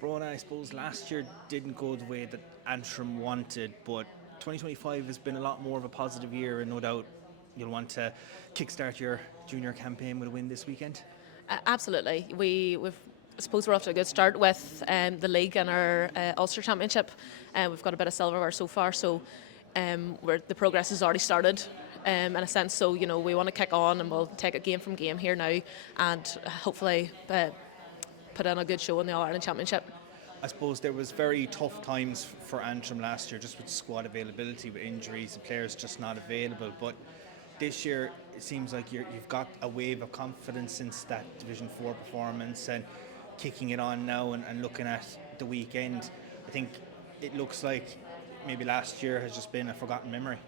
Bronagh, I suppose last year didn't go the way that Antrim wanted, but 2025 has been a lot more of a positive year, and no doubt you'll want to kickstart your junior campaign with a win this weekend. Absolutely. I suppose we're off to a good start with the league and our Ulster Championship. We've got a bit of silverware so far, so the progress has already started in a sense. So, we want to kick on and we'll take it game from game here now and hopefully put in a good show in the All Ireland Championship. I suppose there was very tough times for Antrim last year, just with squad availability, with injuries, and players just not available. But this year, it seems like you've got a wave of confidence since that Division 4 performance, and kicking it on now and looking at the weekend. I think it looks like maybe last year has just been a forgotten memory.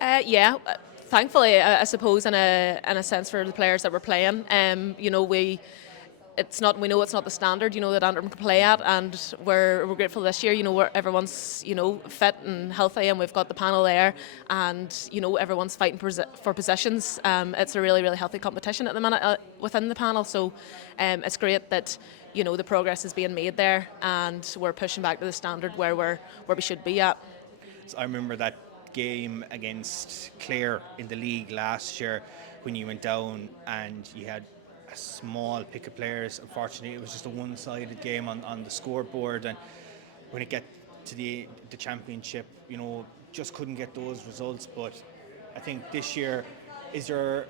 Yeah, thankfully, I suppose in a sense for the players that were playing. We know it's not the standard, that Antrim can play at, and we're grateful this year, where everyone's, fit and healthy, and we've got the panel there, and, everyone's fighting for positions. It's a really, really healthy competition at the minute within the panel, so it's great that, the progress is being made there, and we're pushing back to the standard where we should be at. So I remember that game against Clare in the league last year when you went down and you had a small pick of players. Unfortunately, it was just a one-sided game on the scoreboard, and when it got to the championship, just couldn't get those results. But I think this year, is there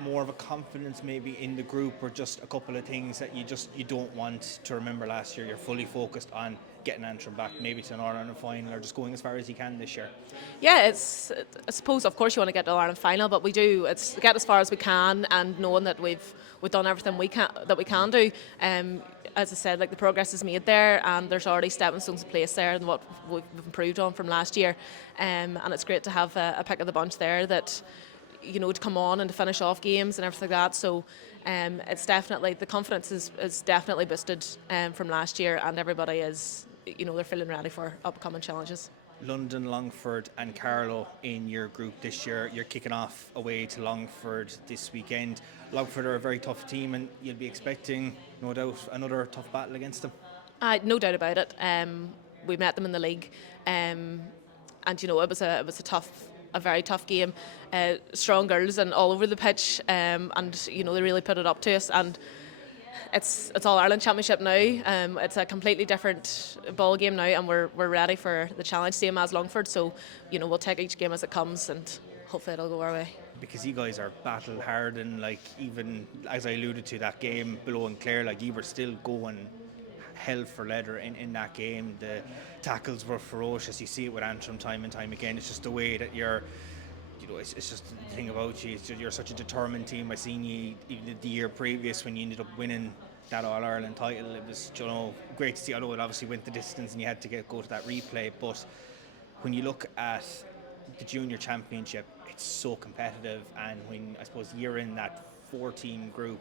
more of a confidence maybe in the group, or just a couple of things that you don't want to remember last year? You're fully focused on getting Antrim back maybe to an All-Ireland final, or just going as far as you can this year? Yeah, I suppose, of course, you want to get to the Ireland final, but we do. It's get as far as we can, and knowing that we've done everything we can do. As I said, the progress is made there, and there's already stepping stones in place there, and what we've improved on from last year. And it's great to have a pick of the bunch there that, to come on and to finish off games and everything like that. So it's definitely, the confidence is definitely boosted from last year, and everybody is, they're feeling ready for upcoming challenges. London, Longford and Carlow in your group this year. You're kicking off away to Longford this weekend. Longford are a very tough team, and you'll be expecting, no doubt, another tough battle against them. No doubt about it. We met them in the league, and it was a very tough game. Strong girls and all over the pitch, and they really put it up to us. And it's All Ireland Championship now. It's a completely different ball game now, and we're ready for the challenge, same as Longford. So we'll take each game as it comes, and hopefully it'll go our way. Because you guys are battle hard, and even as I alluded to, that game below in Clare, you were still going hell for leather in that game. The tackles were ferocious. You see it with Antrim time and time again. It's just the way that you're, it's just the thing about you. You're such a determined team. I seen you even the year previous when you ended up winning that All Ireland title. It was great to see. I know it obviously went the distance and you had to go to that replay, but when you look at the Junior Championship, it's so competitive, and when I suppose you're in that 4-team group,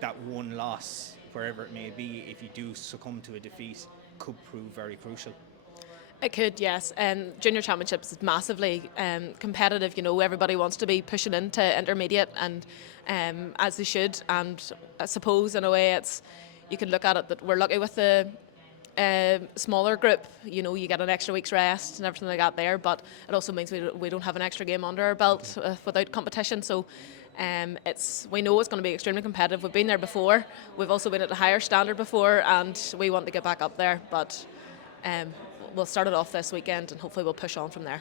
that one loss, wherever it may be, if you do succumb to a defeat, could prove very crucial. It could, yes. Junior Championships is massively competitive. Everybody wants to be pushing into intermediate, and as they should. And I suppose in a way, you can look at it that we're lucky with the smaller group. You get an extra week's rest and everything like that there, but it also means we don't have an extra game under our belt without competition. So we know it's going to be extremely competitive. We've been there before. We've also been at a higher standard before, and we want to get back up there. But we'll start it off this weekend, and hopefully we'll push on from there.